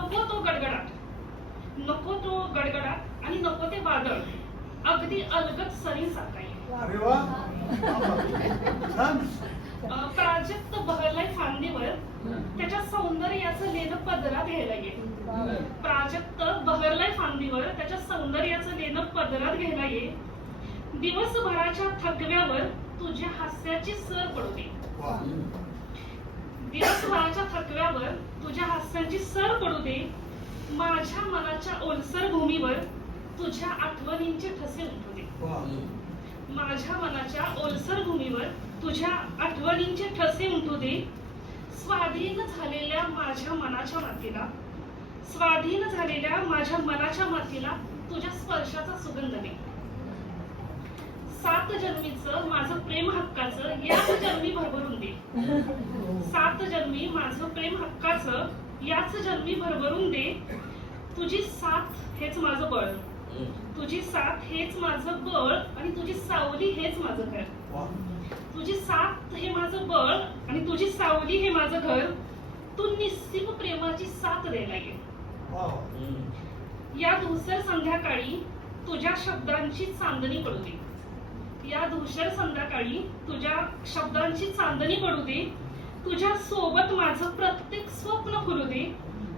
नको तो गडगडाट, नको तो गडगडाट आणि नको ते वादळ, अगदी अलगद सरींसारखा आहे. अरे वा, छान. प्राजक्त बहरलाय फांदीवर, त्याच्या सौंदर्याचं लेणं पदरात घ्यायला ये. प्राजक्त बहरलाय फांदीवर, त्याच्या सौंदर्याचं लेणं पदरात घ्यायला ये. दिवसभराच्या थकव्यावर तुझ्या हास्याची सर पडू दे. दिवसभराच्या थकव्यावर तुझ्या हास्याची सर पडू दे. माझ्या मनाच्या ओलसर भूमीवर तुझ्या आठवणींचे ठसे उमटू दे. माझ्या मनाच्या ओलसर भूमीवर तुझ्या आठवणींचे ठसे उमटू दे. स्वाधीन झालेल्या माझ्या मनाच्या मातीला, स्वाधीन झालेल्या माझ्या मनाच्या मातीला तुझ्या स्पर्शाचा सुगंध दे. 7 जन्मीचं माझं प्रेम हक्काचं याच जन्मी भरभरून दे. 7 जन्मी माझं प्रेम हक्काचं याच जन्मी भरभरून दे. तुझी साथ हेच माझं बळ, तुझी साथ हेच माझं बळ आणि तुझी सावली हेच माझं घर. तुझी साथ हे माझं बळ आणि तुझी सावली हे माझं घर. तू निस्सीम प्रेमाची साथ द्यायला ये. या धूसर संध्याकाळी तुझ्या शब्दांची चांदणी पडू दे. या धूसर संध्याकाळी तुझ्या शब्दांची चांदणी पडू दे. तुझ्या सोबत माझं प्रत्येक स्वप्न फुलू दे.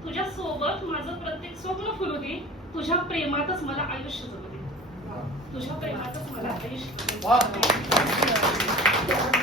तुझ्या सोबत माझं प्रत्येक स्वप्न फुलू दे. तुझ्या प्रेमातच मला आयुष्य जगू दे. तुझ्या प्रेमातच मला आयुष्य जगू दे.